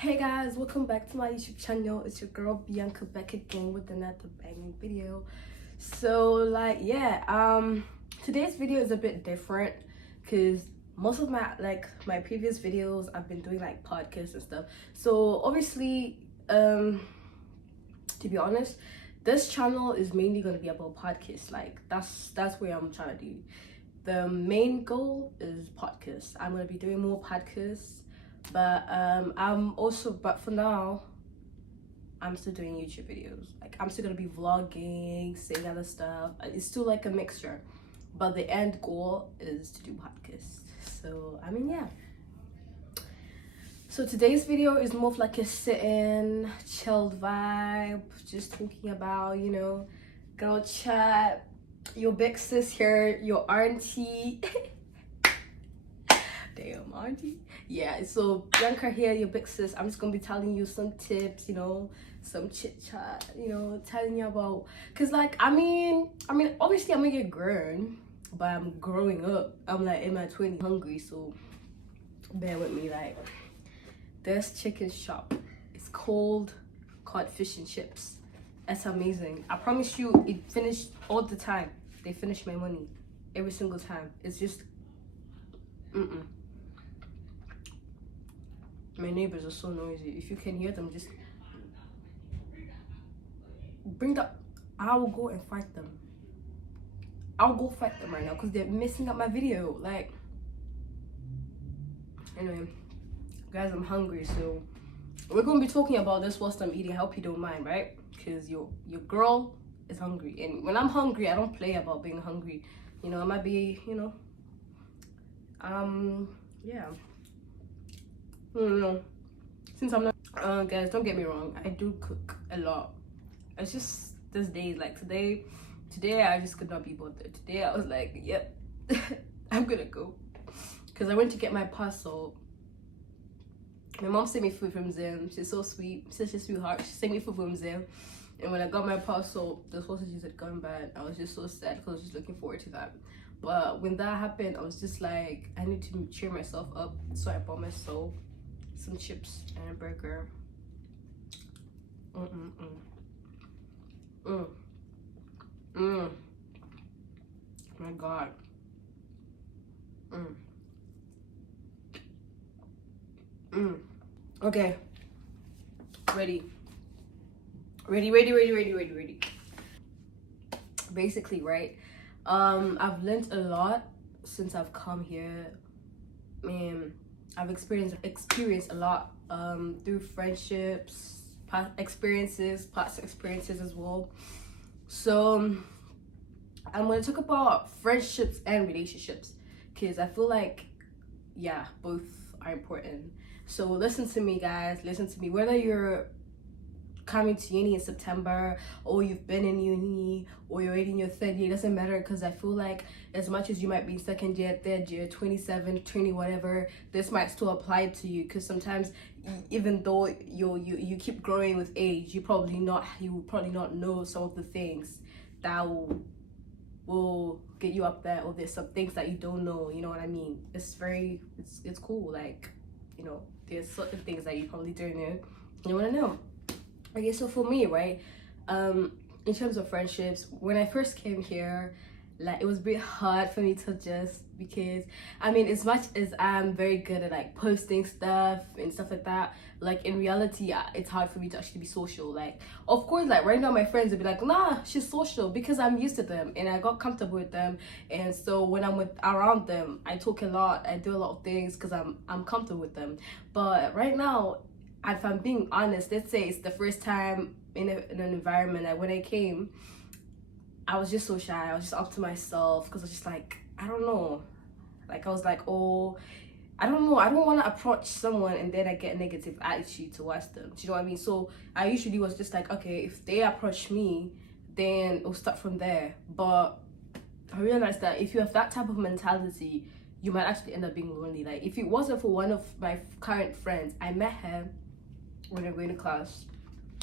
Hey guys, welcome back to my YouTube channel. It's your girl Bianca back again with another banging video. Today's video is a bit different because most of my previous videos I've been doing like podcasts and stuff. So obviously, to be honest, this channel is mainly gonna be about podcasts. Like that's where I'm trying to do. The main goal is podcasts. I'm gonna be doing more podcasts. But for now, I'm still doing YouTube videos. Like I'm still gonna be vlogging, saying other stuff. It's still like a mixture, but the end goal is to do podcasts. Yeah. So today's video is more of like a sit-in, chilled vibe, just talking about, girl chat, your big sis here, your auntie. Damn, auntie. Yeah, so Bianca here, your big sis. I'm just gonna be telling you some tips, some chit chat, telling you about, cause obviously I'm gonna get grown, but I'm growing up. I'm like in my 20s, hungry, so bear with me. Like this chicken shop, it's called Codfish and Chips. That's amazing. I promise you, it finished all the time. They finish my money every single time. It's just My neighbors are so noisy. If you can hear them, just bring that. I will go and fight them. I'll go fight them right now because they're messing up my video. Like, anyway, guys, I'm hungry, so we're gonna be talking about this whilst I'm eating. I hope you don't mind, right? Because your girl is hungry, and when I'm hungry, I don't play about being hungry. I might be, yeah. Since I'm not, guys, don't get me wrong, I do cook a lot. It's just this day, like today I just could not be bothered. Today I was like, yep, I'm gonna go, because I went to get my parcel. My mom sent me food from Zim. She's so sweet, such a sweetheart. She sent me food from Zim, and when I got my parcel, the sausages had gone bad. I was just so sad because I was just looking forward to that. But when that happened, I was just like, I need to cheer myself up, so I bought myself some chips and a burger. My God. Okay. Ready. Basically, right? I've learned a lot since I've come here. I've experienced a lot through friendships, past experiences as well. So I'm gonna talk about friendships and relationships because I feel like, yeah, both are important. So listen to me, guys. Listen to me. Whether you're coming to uni in September, or you've been in uni, or you're already in your third year, it doesn't matter, because I feel like as much as you might be in second year, third year, 27, 20, whatever, this might still apply to you, because sometimes even though you keep growing with age, you probably not know some of the things that will get you up there, or there's some things that you don't know, you know what I mean? It's cool, like, there's certain things that you probably don't know, you want to know. Okay, so for me, right, in terms of friendships, when I first came here, like, it was a bit hard for me to just, because as much as I'm very good at like posting stuff and stuff like that, like in reality, it's hard for me to actually be social. Like, of course, like right now my friends would be like, nah, she's social, because I'm used to them and I got comfortable with them, and so when I'm around them, I talk a lot, I do a lot of things because I'm comfortable with them. But right now, if I'm being honest, let's say it's the first time in an environment that when I came, I was just so shy. I was just up to myself because I was just like, I don't know. Like, I was like, oh, I don't know. I don't want to approach someone and then I get a negative attitude towards them. Do you know what I mean? So I usually was just like, okay, if they approach me, then it'll start from there. But I realized that if you have that type of mentality, you might actually end up being lonely. Like, if it wasn't for one of my current friends, I met her when we were going to class.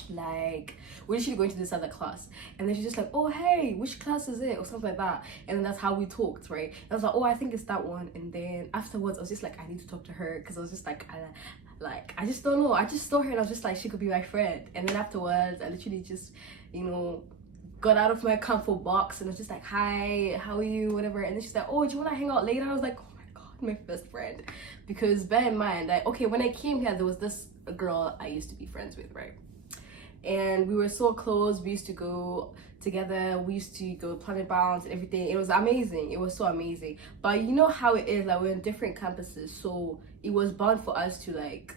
Like, we're usually going to this other class, and then she's just like, oh hey, which class is it, or something like that, and then that's how we talked, right? And I was like, oh, I think it's that one. And then afterwards I was just like, I need to talk to her, because I was just like, Like, I just don't know. I just saw her and I was just like, she could be my friend. And then afterwards, I literally just, you know, got out of my comfort box and was just like, hi, how are you, whatever. And then she's like, oh, do you want to hang out later? I was like, oh my god, my best friend. Because bear in mind, like, okay, when I came here, there was this girl I used to be friends with, right? And we were so close. We used to go together, we used to go Planet Bounce and everything. It was amazing, it was so amazing. But you know how it is, like, we're in different campuses, so it was bound for us to like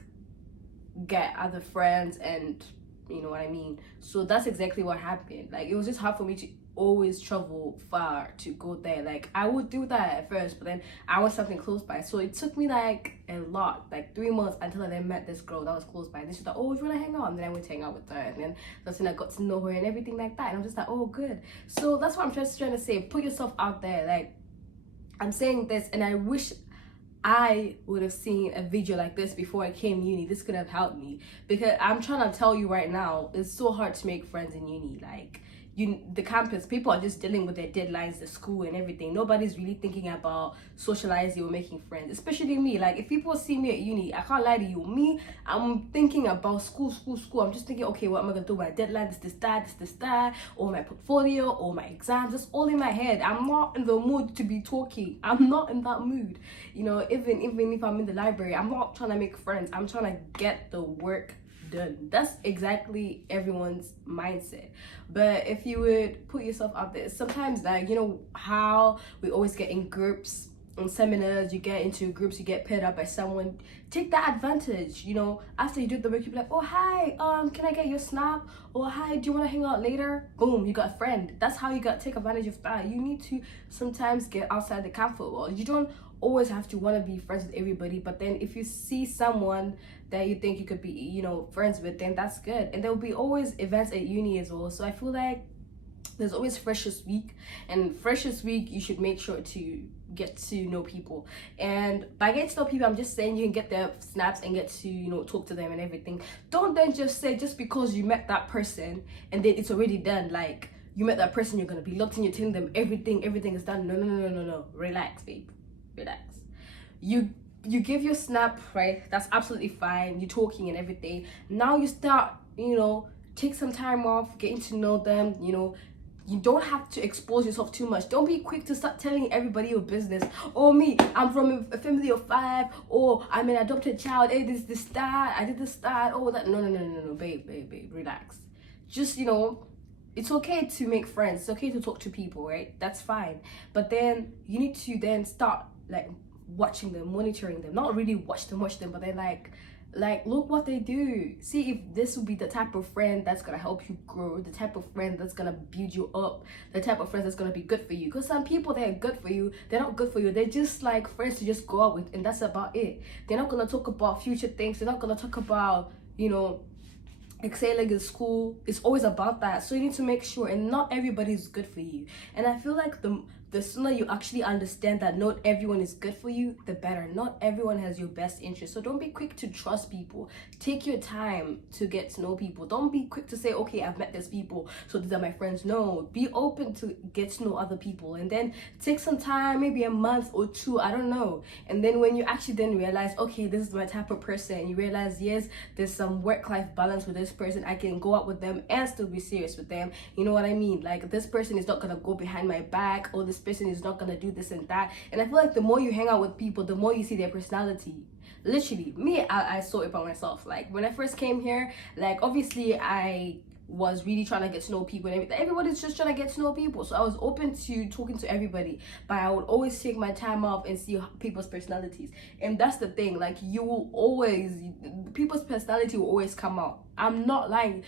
get other friends, and you know what I mean. So that's exactly what happened. Like, it was just hard for me to always travel far to go there. Like, I would do that at first, but then I want something close by, so it took me like a lot, like 3 months, until I then met this girl that was close by. And then she's like, oh, you want to hang out? And then I went to hang out with her, and then that's when I got to know her and everything like that. And I'm just like, oh, good. So that's what I'm just trying to say. Put yourself out there. Like, I'm saying this, and I wish I would have seen a video like this before I came uni. This could have helped me, because I'm trying to tell you right now, it's so hard to make friends in uni. Like, the campus, people are just dealing with their deadlines, the school and everything. Nobody's really thinking about socializing or making friends, especially me. Like, if people see me at uni, I can't lie to you, me, I'm thinking about school. I'm just thinking, okay, what am I gonna do with my deadline, this, that, or my portfolio, or my exams. That's all in my head. I'm not in the mood to be talking. I'm not in that mood, you know. Even if I'm in the library, I'm not trying to make friends. I'm trying to get the work done. That's exactly everyone's mindset. But if you would put yourself out there, sometimes, like, you know how we always get in groups and seminars, you get into groups, you get paired up by someone. Take that advantage, you know. After you do the work, you be like, oh, hi, can I get your snap? Or hi, do you want to hang out later? Boom, you got a friend. That's how you got to take advantage of that. You need to sometimes get outside the comfort world. You don't always have to want to be friends with everybody, but then if you see someone that you think you could be, you know, friends with, then that's good. And there will be always events at uni as well. So I feel like there's always Freshers Week, and Freshers Week, you should make sure to get to know people. And by getting to know people, I'm just saying you can get their snaps and get to, you know, talk to them and everything. Don't then just say, just because you met that person and then it's already done, like, you met that person, you're gonna be locked in, you're telling them everything is done. No. Relax, babe. Relax. You give your snap, right? That's absolutely fine. You're talking and everything. Now you start, you know, take some time off, getting to know them, you know. You don't have to expose yourself too much. Don't be quick to start telling everybody your business. Oh, me, I'm from a family of 5, or I'm an adopted child. Hey, this, that, I did this, that, oh, that. No, babe, relax. Just, you know, it's okay to make friends. It's okay to talk to people, right? That's fine. But then you need to then start, like, watching them, monitoring them. Not really watch them, but then like look what they do. See if this will be the type of friend that's gonna help you grow, the type of friend that's gonna build you up, the type of friend that's gonna be good for you. Because some people, they're good for you, they're not good for you. They're just like friends to just go out with, and that's about it. They're not gonna talk about future things. They're not gonna talk about, you know, excelling in school. It's always about that. So you need to make sure, and not everybody is good for you. And I feel like the sooner you actually understand that not everyone is good for you, the better. Not everyone has your best interest. So don't be quick to trust people. Take your time to get to know people. Don't be quick to say, okay, I've met these people, so these are my friends. No, be open to get to know other people, and then take some time, maybe a month or 2, I don't know. And then when you actually then realize, okay, this is my type of person, you realize, yes, there's some work-life balance with this person. I can go out with them and still be serious with them. You know what I mean? Like, this person is not gonna go behind my back, or this person is not gonna do this and that. And I feel like the more you hang out with people, the more you see their personality. Literally, me, I saw it by myself. Like, when I first came here, like, obviously I was really trying to get to know people, and everybody's just trying to get to know people, so I was open to talking to everybody, but I would always take my time off and see people's personalities. And that's the thing, like, you will always, people's personality will always come out. I'm not lying.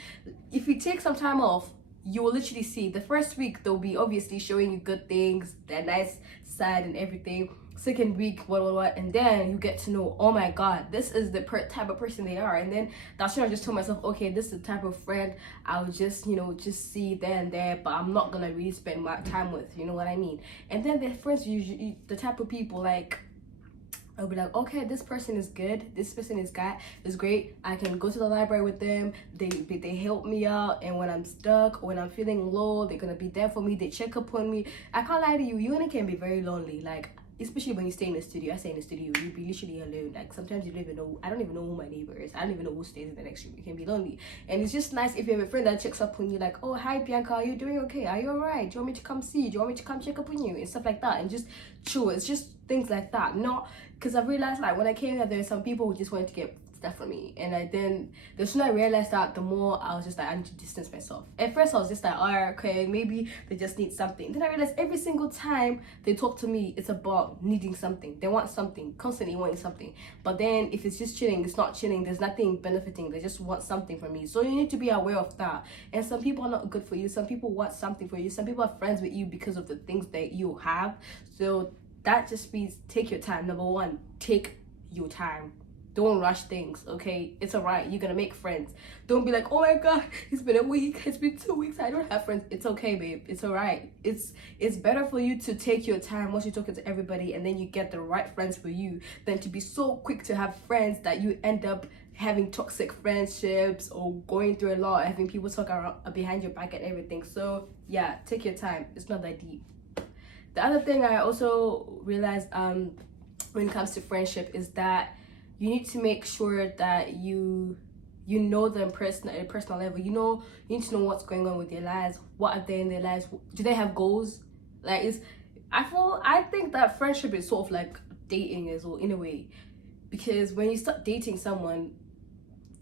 If you take some time off, you will literally see. The first week, they'll be obviously showing you good things, their nice side and everything. Second week, what, and then you get to know, oh my god, this is the type of person they are. And then that's when I just told myself, okay, this is the type of friend I'll just, you know, just see there and there, but I'm not gonna really spend my time with, you know what I mean? And then the friends, usually the type of people, like, I'll be like, okay, this person is good, this person is great. I can go to the library with them. They help me out, and when I'm stuck, when I'm feeling low, they're gonna be there for me. They check up on me. I can't lie to you, uni can be very lonely. Like, especially when you stay in a studio. I stay in a studio, you'll be literally alone. Like sometimes you don't even know. I don't even know who my neighbor is. I don't even know who stays in the next room. You can be lonely, and it's just nice if you have a friend that checks up on you, like, oh hi Bianca, are you doing okay? Are you alright? Do you want me to come see you? Do you want me to come check up on you and stuff like that? And just chill. It's just things like that. Not because I've realized like when I came here, there's some people who just wanted to get stuff from me, and the sooner I realized that, the more I was just like, I need to distance myself. At first I was just like, oh, okay, maybe they just need something. Then I realized every single time they talk to me, it's about needing something. They want something, constantly wanting something. But then if it's just chilling, it's not chilling. There's nothing benefiting. They just want something from me. So you need to be aware of that. And some people are not good for you. Some people want something for you. Some people are friends with you because of the things that you have. So that just means take your time. Number one, take your time. Don't rush things, okay? It's alright. You're gonna make friends. Don't be like, oh my god, it's been a week, it's been 2 weeks, I don't have friends. It's okay, babe. It's alright. It's better for you to take your time once you're talking to everybody, and then you get the right friends for you, than to be so quick to have friends that you end up having toxic friendships or going through a lot, having people talk around behind your back and everything. So yeah, take your time. It's not that deep. The other thing I also realized when it comes to friendship is that you need to make sure that you know them at a personal level. You need to know what's going on with their lives. What are they in their lives? Do they have goals? Like I think that friendship is sort of like dating as well, in a way, because when you start dating someone,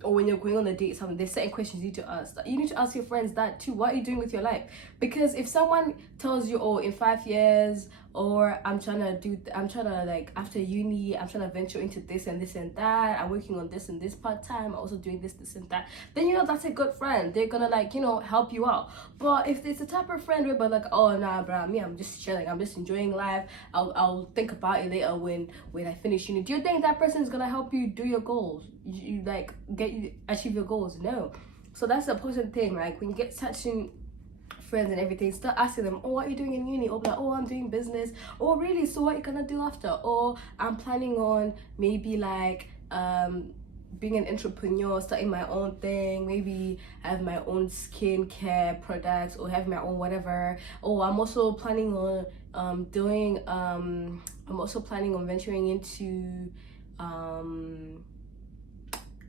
or when you're going on a date with someone, there's certain questions you need to ask. You need to ask your friends that too. What are you doing with your life? Because if someone tells you, oh, in 5 years, or I'm trying to like after uni, I'm trying to venture into this and this and that, I'm working on this and this part-time, I'm also doing this and that, then that's a good friend. They're gonna like help you out. But if it's the type of friend where but like, oh nah bruh, me, I'm just chilling, I'm just enjoying life, I'll think about it later when I finish uni, do you think that person is gonna help you do your goals? You like get you achieve your goals? No. So that's the important thing. Like when you get touching friends and everything, start asking them, oh, what are you doing in uni? Or like, oh, I'm doing business. Oh, really? So what are you gonna do after? Or I'm planning on maybe like being an entrepreneur, starting my own thing, maybe have my own skincare products, or have my own whatever. Oh, I'm also planning on venturing into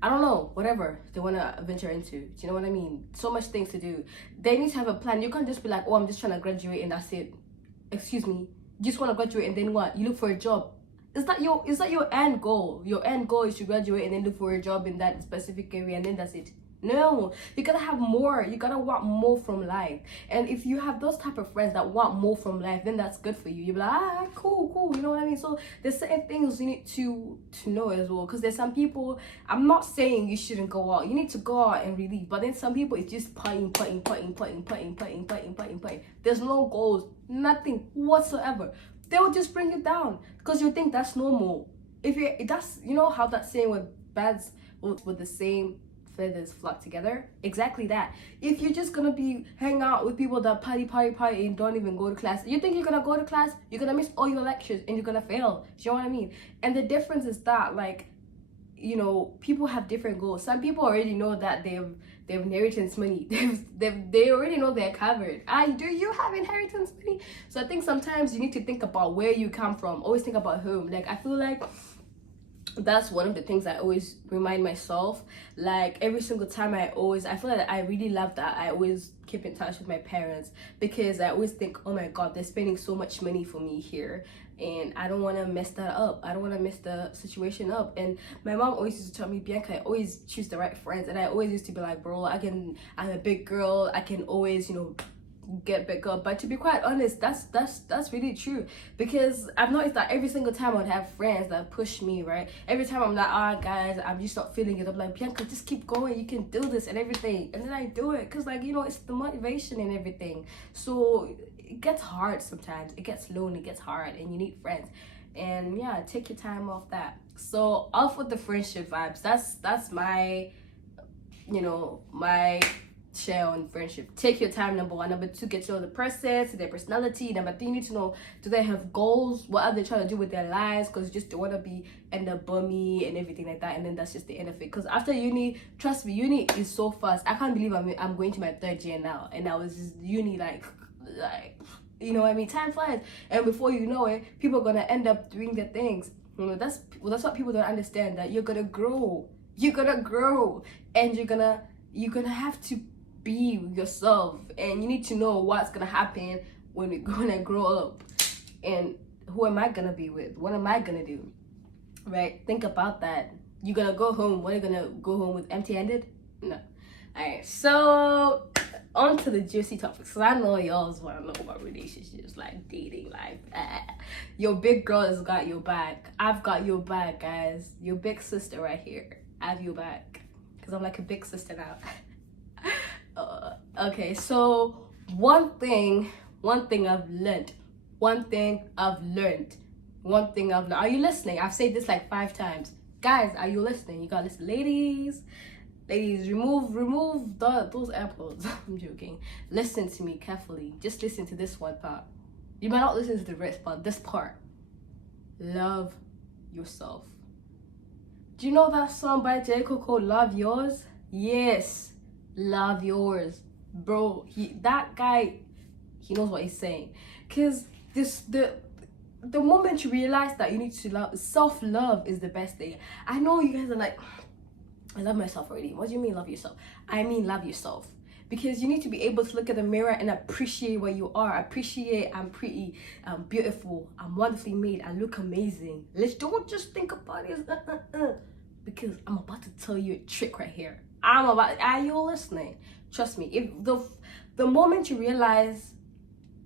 I don't know, whatever they want to venture into. Do you know what I mean? So much things to do. They need to have a plan. You can't just be like, oh, I'm just trying to graduate and that's it. Excuse me. You just want to graduate and then what? You look for a job. Is that your end goal? Your end goal is to graduate and then look for a job in that specific area and then that's it. No, you gotta have more. You gotta want more from life. And if you have those type of friends that want more from life, then that's good for you. You'll be like, cool, you know what I mean? So there's certain things you need to know as well. Because there's some people, I'm not saying you shouldn't go out. You need to go out and relieve. But then some people, it's just partying. There's no goals, nothing whatsoever. They'll just bring you down because you think that's normal. That's how that saying with birds with the same feathers flock together, exactly that. If you're just gonna be hang out with people that party and don't even go to class, you think you're gonna go to class, you're gonna miss all your lectures and you're gonna fail. Do you know what I mean? And the difference is that like people have different goals. Some people already know that they have inheritance money. They already know they're covered. Do you have inheritance money? So I think sometimes you need to think about where you come from. Always think about home. Like I feel like that's one of the things I always remind myself. Like every single time I feel like I really love that I always keep in touch with my parents, because I always think, oh my god, they're spending so much money for me here and I don't want to mess that up. I don't want to mess the situation up. And my mom always used to tell me, Bianca, I always choose the right friends. And I always used to be like, bro, I'm a big girl, I can always get back up. But to be quite honest, that's really true, because I've noticed that every single time I'd have friends that push me, right? Every time I'm like, guys, I'm just not feeling it, I'm like, Bianca, just keep going, you can do this and everything. And then I do it because it's the motivation and everything. So it gets hard sometimes, it gets lonely, it gets hard, and you need friends. And yeah, take your time off that. So off with the friendship vibes. That's my my share on friendship. Take your time, number one. Number two, get to know the person, to their personality. Number three, you need to know, do they have goals? What are they trying to do with their lives? Because you just don't want to end up bummy and everything like that, and then that's just the end of it. Because after uni, trust me, uni is so fast. I can't believe I'm going to my 3rd year now, and I was just uni like You know what I mean? Time flies, and before you know it, people are gonna end up doing their things. You know, that's what people don't understand. That you're gonna grow, and you're gonna have to be yourself, and you need to know what's gonna happen when you're gonna grow up, and who am I gonna be with? What am I gonna do? Right? Think about that. You're gonna go home. What are you gonna go home with? Empty-handed? No. Alright, so on to the juicy topics, because I know y'all want to know about relationships, like dating life. Your big girl has got your back. I've got your back, guys. Your big sister right here. I have your back, because I'm like a big sister now. Okay, so one thing I've learned. Are you listening? I've said this like 5 times. Guys, are you listening? You gotta listen. Ladies, remove those AirPods. I'm joking. Listen to me carefully. Just listen to this one part. You might not listen to the rest, but this part. Love yourself. Do you know that song by J. Cole called Love Yours? Yes, love yours. Bro, that guy, he knows what he's saying. Cause the moment you realize that you need to love, self-love is the best thing. I know you guys are like, I love myself already. What do you mean love yourself? I mean love yourself. Because you need to be able to look at the mirror and appreciate what you are. Appreciate, I'm pretty, I'm beautiful, I'm wonderfully made, I look amazing. Don't just think about it. Because I'm about to tell you a trick right here. Are you listening? Trust me, if the moment you realize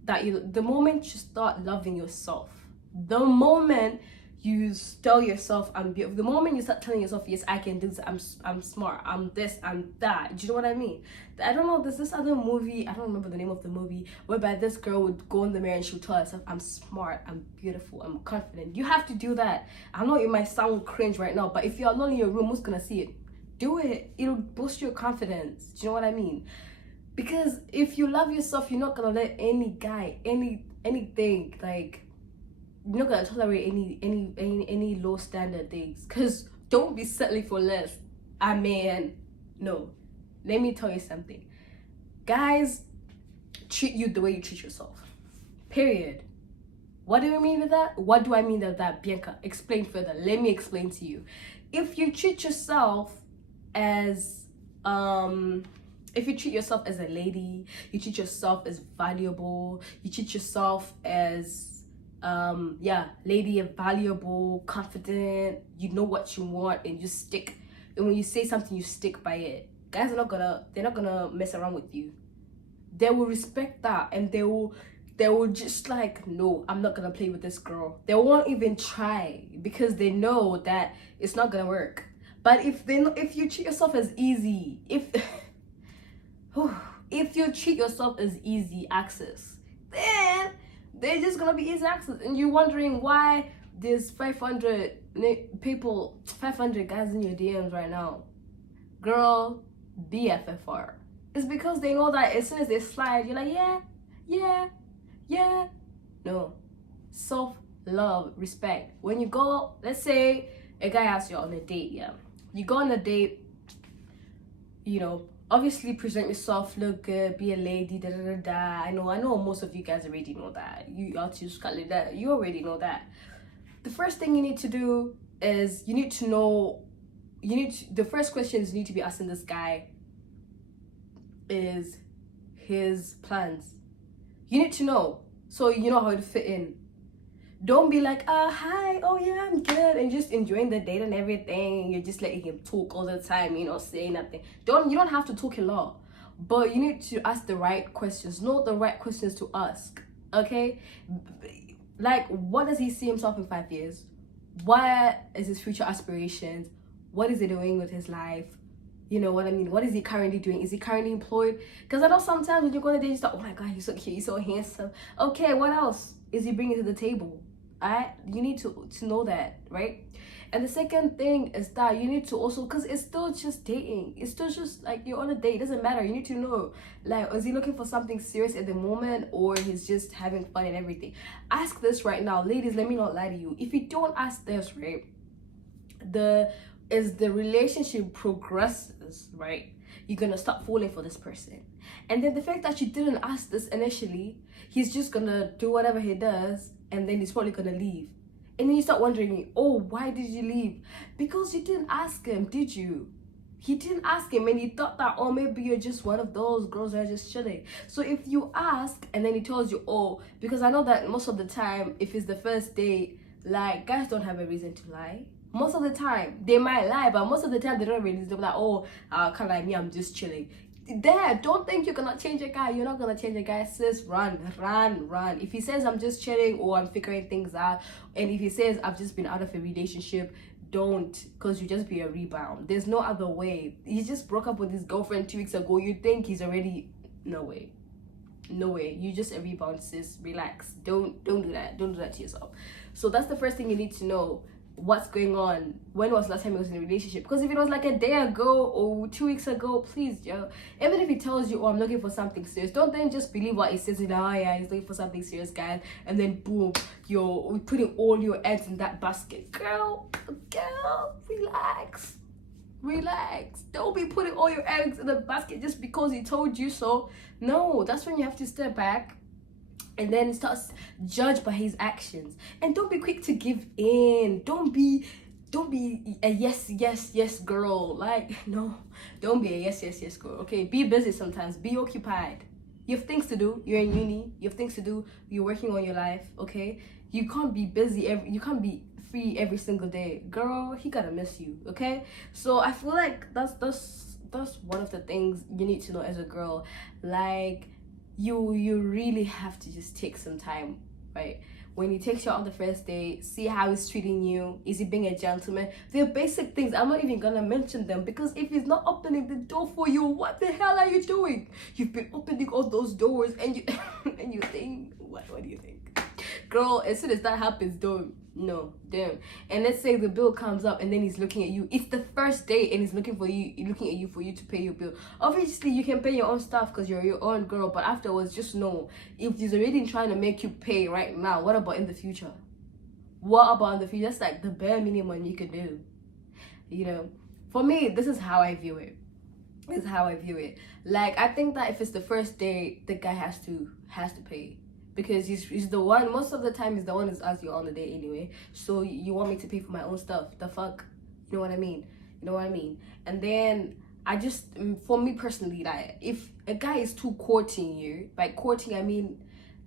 that the moment you start loving yourself, the moment you tell yourself I'm beautiful, the moment you start telling yourself, yes, I can do this, I'm smart, I'm this, I'm that. Do you know what I mean? I don't know, there's this other movie, I don't remember the name of the movie, whereby this girl would go in the mirror and she would tell herself, I'm smart, I'm beautiful, I'm confident. You have to do that. I know it might sound cringe right now, but if you're alone in your room, who's gonna see it? Do it. It'll boost your confidence. Do you know what I mean? Because if you love yourself, you're not gonna let any guy, anything, like, you're not gonna tolerate any low standard things. Cause don't be settling for less. No. Let me tell you something. Guys treat you the way you treat yourself. Period. What do you mean with that? What do I mean with that, Bianca? Explain further. Let me explain to you. If you treat yourself as if you treat yourself as a lady, you treat yourself as valuable, you treat yourself as lady and valuable, confident, you know what you want, and you stick, and when you say something you stick by it, guys are they're not gonna mess around with you. They will respect that, and they will just like, no, I'm not gonna play with this girl. They won't even try, because they know that it's not gonna work. But if you treat yourself as easy, if you treat yourself as easy access, then they're just gonna be easy access, and you're wondering why there's 500 guys in your DMs right now. Girl, BFFR. It's because they know that as soon as they slide, you're like, yeah. No. Self-love, respect. When you go, let's say a guy asks you on a date, you go on a date, you know, obviously present yourself, look good, be a lady, I know most of you guys already know that. You are to Scarlett, that you already know that. The first thing you need to do is the first questions you need to be asking this guy is his plans. You need to know, so you know how to fit in. Don't be like, hi, oh yeah, I'm good, and just enjoying the date and everything. You're just letting him talk all the time, saying nothing. You don't have to talk a lot, but you need to ask the right questions. Know the right questions to ask, okay? Like, what does he see himself in 5 years? What is his future aspirations? What is he doing with his life? You know what I mean? What is he currently doing? Is he currently employed? Because I know sometimes when you go on a date, you start, oh my god, he's so cute, he's so handsome. Okay, what else is he bringing to the table? You need to know that, right? And the second thing is that you need to also, because it's still just dating, it's still just like you're on a date, it doesn't matter. You need to know, like, is he looking for something serious at the moment, or he's just having fun and everything? Ask this right now, ladies. Let me not lie to you. If you don't ask this, right, is the relationship progresses, right, you're gonna start falling for this person. And then the fact that you didn't ask this initially, he's just gonna do whatever he does, and then he's probably gonna leave. And then you start wondering, oh, why did you leave? Because you didn't ask him, did you? He didn't ask him, and he thought that, oh, maybe you're just one of those girls that are just chilling. So if you ask and then he tells you, oh, because I know that most of the time, if it's the first date, like, guys don't have a reason to lie. Most of the time, they might lie, but most of the time they don't really. They're like, oh, kind of like me, I'm just chilling. There, don't think you're gonna change a guy. You're not gonna change a guy, sis. Run. If he says I'm just chilling or I'm figuring things out, and if he says I've just been out of a relationship, don't, because you just be a rebound. There's no other way. He just broke up with his girlfriend 2 weeks ago. You think he's already, no way. You just a rebound, sis. Relax. Don't do that to yourself. So that's the first thing you need to know. What's going on? When was the last time he was in a relationship? Because if it was like a day ago or 2 weeks ago, please, yo, even if he tells you, oh, I'm looking for something serious, don't then just believe what he says. Oh yeah, he's looking for something serious, guys, and then boom, you're putting all your eggs in that basket. Girl, relax. Don't be putting all your eggs in the basket just because he told you so. No, that's when you have to step back and then starts judge by his actions. And don't be quick to give in. Don't be a yes girl. Like, no, don't be a yes girl. Okay, be busy sometimes. Be occupied. You have things to do. You're in uni. You have things to do. You're working on your life. Okay, you can't be busy you can't be free every single day. Girl, he gotta miss you. Okay, so I feel like that's one of the things you need to know as a girl. Like, you really have to just take some time, right? When he takes you out on the first date, see how he's treating you. Is he being a gentleman? They're basic things. I'm not even gonna mention them, because if he's not opening the door for you, what the hell are you doing? You've been opening all those doors, and you and you think, what do you think? Girl, as soon as that happens, don't. And let's say the bill comes up and then he's looking at you. It's the first date and he's looking at you for you to pay your bill. Obviously you can pay your own stuff because you're your own girl, but afterwards, just know, if he's already trying to make you pay right now, what about in the future? That's like the bare minimum you could do. You know, for me, this is how I view it. Like, I think that if it's the first date, the guy has to pay, because he's the one. Most of the time he's the one who's asked you on the date anyway. So you want me to pay for my own stuff? The fuck? You know what I mean? And then I just, for me personally, like, if a guy is too courting you, by courting I mean,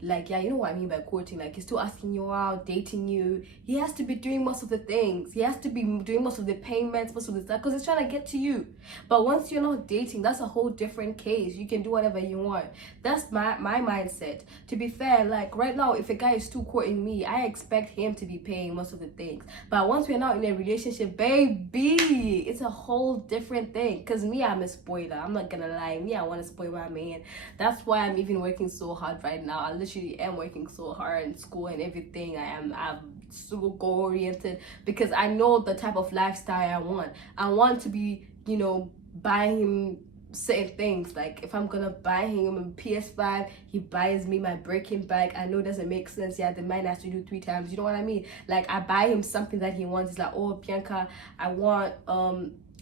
like, yeah, you know what I mean by courting. Like, he's still asking you out, dating you. He has to be doing most of the things. He has to be doing most of the payments, most of the stuff, because he's trying to get to you. But once you're not dating, that's a whole different case. You can do whatever you want. That's my mindset. To be fair, like, right now, if a guy is still courting me, I expect him to be paying most of the things. But once we're not in a relationship, baby, it's a whole different thing. Because me, I'm a spoiler. I'm not gonna lie. Me, I want to spoil my man. That's why I'm even working so hard right now. I literally am working so hard in school and everything. I'm so goal oriented, because I know the type of lifestyle I want. I want to be, buying him certain things. Like, if I'm gonna buy him a PS5, he buys me my Birkin bag. I know it doesn't make sense. Yeah, the man has to do 3 times. You know what I mean? Like, I buy him something that he wants. He's like, oh, Bianca, I want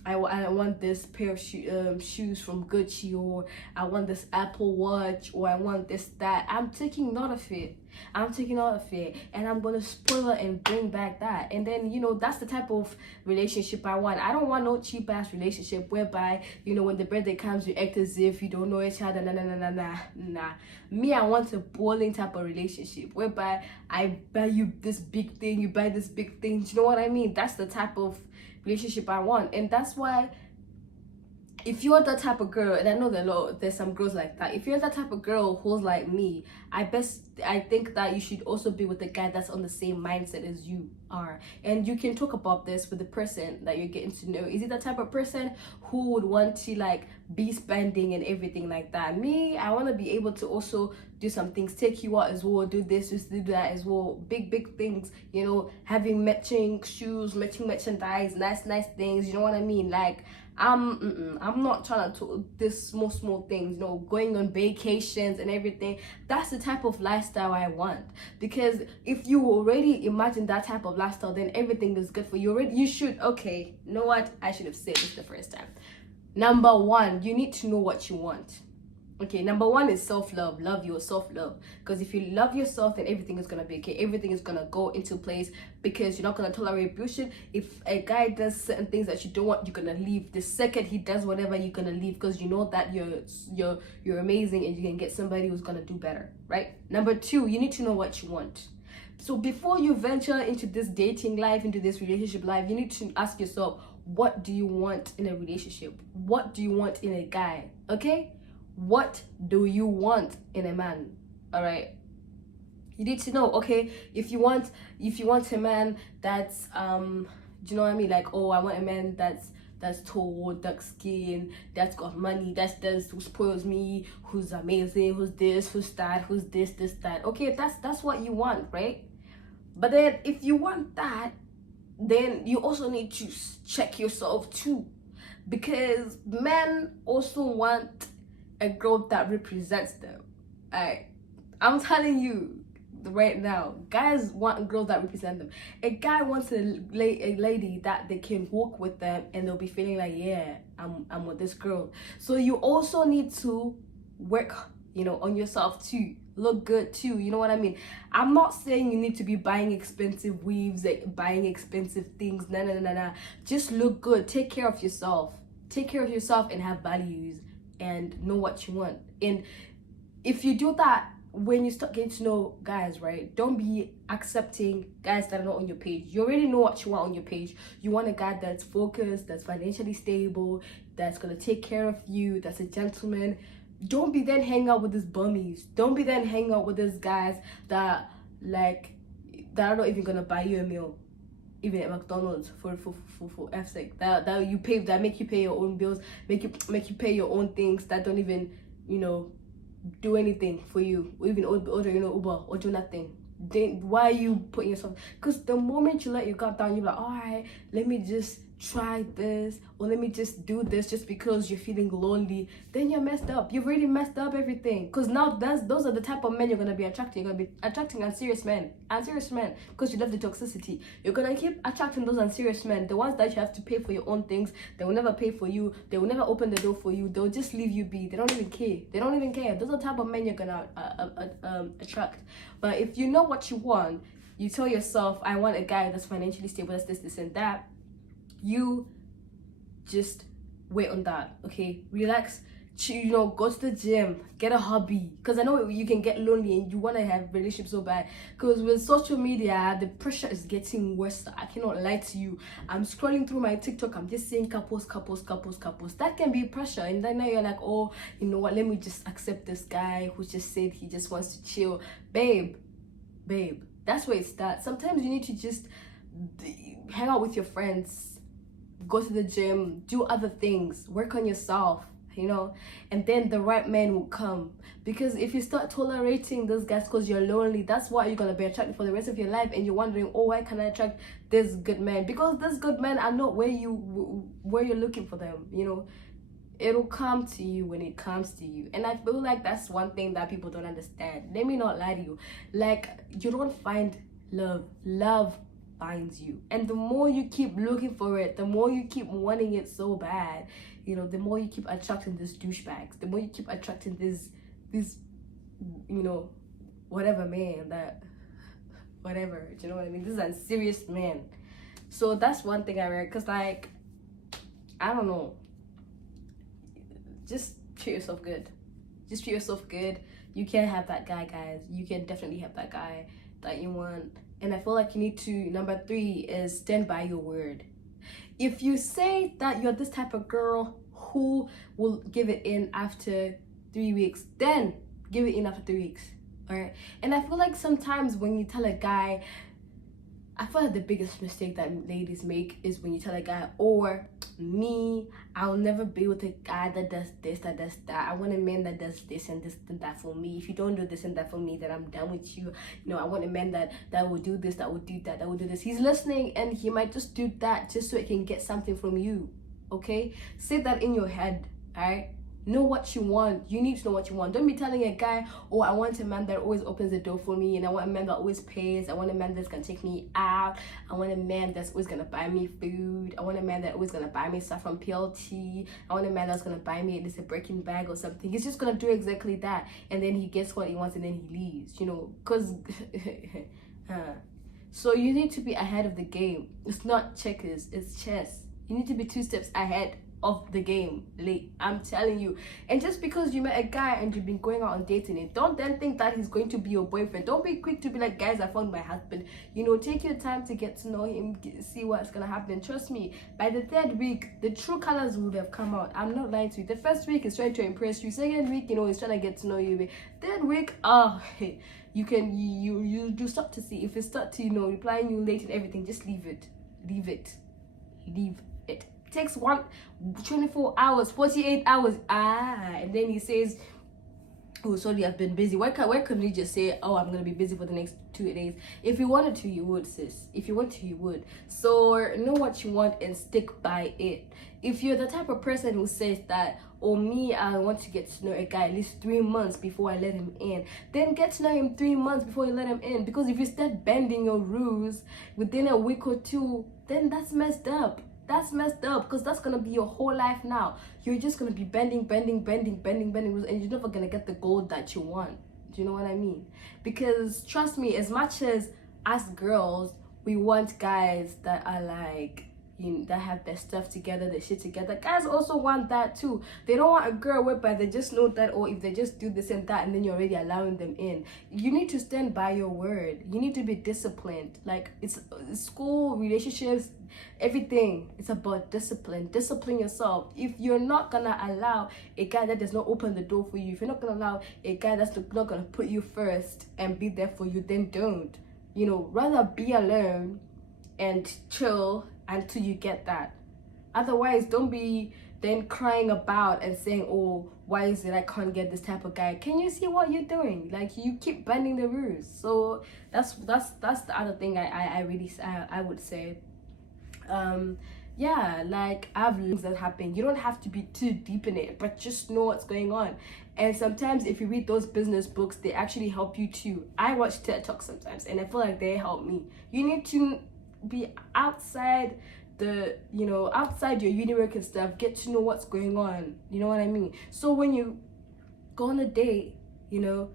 I want this pair of shoes from Gucci, or I want this Apple Watch, or I want this, that. I'm taking note of it. And I'm going to spoil it and bring back that. And then, that's the type of relationship I want. I don't want no cheap ass relationship whereby, when the birthday comes, you act as if you don't know each other. Nah. Me, I want a bowling type of relationship whereby I buy you this big thing, you buy this big thing. Do you know what I mean? That's the type of relationship I want. And that's why, if you're that type of girl, and I know there's some girls like that, if you're that type of girl who's like me, I think that you should also be with a guy that's on the same mindset as you are. And you can talk about this with the person that you're getting to know. Is it the type of person who would want to, like, be spending and everything like that? Me, I want to be able to also do some things, take you out as well, do this, just do that as well. Big things, having matching shoes, matching merchandise, nice things, you know what I mean? Like, I'm not trying to talk this small things, you know, going on vacations and everything. That's the type of lifestyle I want. Because if you already imagine that type of lifestyle, then everything is good for you already. You should, okay, you know what? I should have said this the first time. Number one, you need to know what you want. Okay, number one is self-love. Love your self-love. Because if you love yourself, then everything is gonna be okay. Everything is gonna go into place, because you're not gonna tolerate bullshit. If a guy does certain things that you don't want, you're gonna leave. The second he does whatever, you're gonna leave, because you know that you're amazing and you can get somebody who's gonna do better, right? Number two, you need to know what you want. So before you venture into this dating life, into this relationship life, you need to ask yourself, what do you want in a relationship? What do you want in a guy? Okay? What do you want in a man? All right, you need to know. Okay, if you want a man that's do you know what I mean, like, oh, I want a man that's tall, dark skin, that's got money, who spoils me, who's amazing, who's this, who's that, who's this, that. Okay, that's what you want, right? But then if you want that, then you also need to check yourself too, because men also want a girl that represents them. I'm telling you right now, guys want girls that represent them. A guy wants a lady that they can walk with them and they'll be feeling like, yeah, I'm with this girl. So you also need to work, you know, on yourself too. Look good too, you know what I mean? I'm not saying you need to be buying expensive weaves, like buying expensive things. No. Just look good. Take care of yourself. Take care of yourself and have values and know what you want. And if you do that, when you start getting to know guys, right, don't be accepting guys that are not on your page. You already know what you want on your page. You want a guy that's focused, that's financially stable, that's gonna take care of you, that's a gentleman. Don't be then hang out with these bummies. Don't be then hang out with these guys that are not even gonna buy you a meal, even at McDonald's, for F's sake. That you pay, that make you pay your own bills, make you pay your own things, that don't even, you know, do anything for you, or even order, you know, Uber, or do nothing. Then why are you putting yourself? Because the moment you let your guard down, you're like, all right, let me just try this, or let me just do this just because you're feeling lonely. Then you're messed up. You've already messed up everything. Because now those are the type of men you're gonna be attracting. You're gonna be attracting unserious men, because you love the toxicity. You're gonna keep attracting those unserious men, the ones that you have to pay for your own things. They will never pay for you. They will never open the door for you. They'll just leave you be. They don't even care. Those are the type of men you're gonna attract. But if you know what you want, you tell yourself, I want a guy that's financially stable, that's this and that. You just wait on that, okay? Relax, you know, go to the gym, get a hobby, because I know you can get lonely and you want to have relationships so bad. Because with social media, the pressure is getting worse. I cannot lie to you. I'm scrolling through my TikTok, I'm just seeing couples. That can be pressure. And then now you're like, oh, you know what, let me just accept this guy who just said he just wants to chill. Babe, that's where it starts. Sometimes you need to just hang out with your friends, go to the gym, do other things, work on yourself, you know, and then the right man will come. Because if you start tolerating those guys because you're lonely, that's why you're gonna be attracted for the rest of your life, and you're wondering, oh, why can I attract this good man? Because this good men are not where you're looking for them, you know. It'll come to you when it comes to you. And I feel like that's one thing that people don't understand. Let me not lie to you, like, you don't find love finds you. And the more you keep looking for it, the more you keep wanting it so bad, you know, the more you keep attracting these douchebags, the more you keep attracting these you know, whatever man that, whatever, do you know what I mean? This is a serious man. So that's one thing I read. Because, like, I don't know, just treat yourself good. You can have that guy, guys. You can definitely have that guy that you want. And I feel like you need to, number 3 is stand by your word. If you say that you're this type of girl who will give it in after 3 weeks, then give it in after 3 weeks. All right. And I feel like sometimes when you tell a guy, I feel like the biggest mistake that ladies make is when you tell a guy, or me, I'll never be with a guy that does this, that does that. I want a man that does this and that for me. If you don't do this and that for me, then I'm done with you. You know, I want a man that will do this, that will do that, that will do this. He's listening, and he might just do that just so he can get something from you. Okay, say that in your head. All right, know what you want. You need to know what you want. Don't be telling a guy, oh, I want a man that always opens the door for me, and I want a man that always pays. I want a man that's gonna take me out. I want a man that's always gonna buy me food. I want a man that's always gonna buy me stuff from PLT. I want a man that's gonna buy me at least a Birkin bag or something. He's just gonna do exactly that, and then he gets what he wants, and then he leaves, you know, because so you need to be ahead of the game. It's not checkers, it's chess. You need to be 2 steps ahead of the game, late. I'm telling you. And just because you met a guy and you've been going out and dating it, don't then think that he's going to be your boyfriend. Don't be quick to be like, guys, I found my husband. You know, take your time to get to know him, see what's gonna happen. Trust me, by the 3rd week, the true colors would have come out. I'm not lying to you. The 1st week is trying to impress you. 2nd week, you know, he's trying to get to know you. 3rd week, you start to see. If it start to, you know, replying you late and everything, just leave it. Takes 24 hours, 48 hours, and then he says, oh, sorry, I've been busy. Why couldn't he just say, oh, I'm gonna be busy for the next 2 days? If you wanted to, you would, sis. If you want to, you would. So know what you want and stick by it. If you're the type of person who says that, or me, I want to get to know a guy at least 3 months before I let him in, then get to know him 3 months before you let him in. Because if you start bending your rules within a week or 2, then that's messed up. That's messed up, because that's gonna be your whole life now. You're just gonna be bending rules, and you're never gonna get the goal that you want. Do you know what I mean? Because trust me, as much as us girls, we want guys that are like, you know, that have their stuff together, their shit together. Guys also want that too. They don't want a girl whereby they just know that, or if they just do this and that, and then you're already allowing them in. You need to stand by your word. You need to be disciplined. Like, it's school, relationships, everything. It's about discipline. Discipline yourself. If you're not gonna allow a guy that does not open the door for you, if you're not gonna allow a guy that's not gonna put you first and be there for you, then don't. You know, rather be alone and chill until you get that. Otherwise, don't be then crying about and saying, oh, why is it I can't get this type of guy? Can you see what you're doing? Like, you keep bending the rules. So that's the other thing I would say. Yeah, like, I've learned that happen. You don't have to be too deep in it, but just know what's going on. And sometimes if you read those business books, they actually help you too. I watch TED Talks sometimes, and I feel like they help me. You need to be outside outside your uni work and stuff. Get to know what's going on. You know what I mean? So when you go on a date, you know,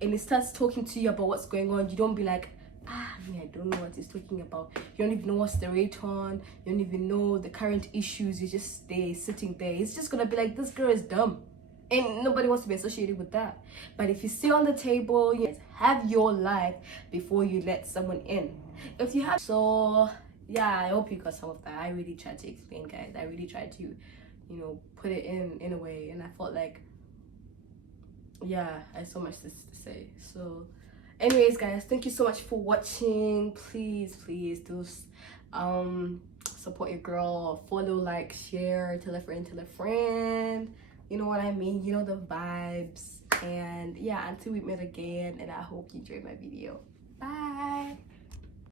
and it starts talking to you about what's going on, you don't be like, I don't know what he's talking about. You don't even know what's the rate on. You don't even know the current issues. You just stay sitting there. It's just gonna be like, this girl is dumb. And nobody wants to be associated with that. But if you sit on the table, you have your life before you let someone in. If you have, so yeah, I hope you got some of that. I really tried to explain, guys. I really tried to, you know, put it in a way, and I felt like, yeah, I had so much to say. So anyways, guys, thank you so much for watching. Please do support your girl. Follow, like, share, tell a friend. You know what I mean? You know the vibes. And yeah, until we meet again, and I hope you enjoyed my video. Bye.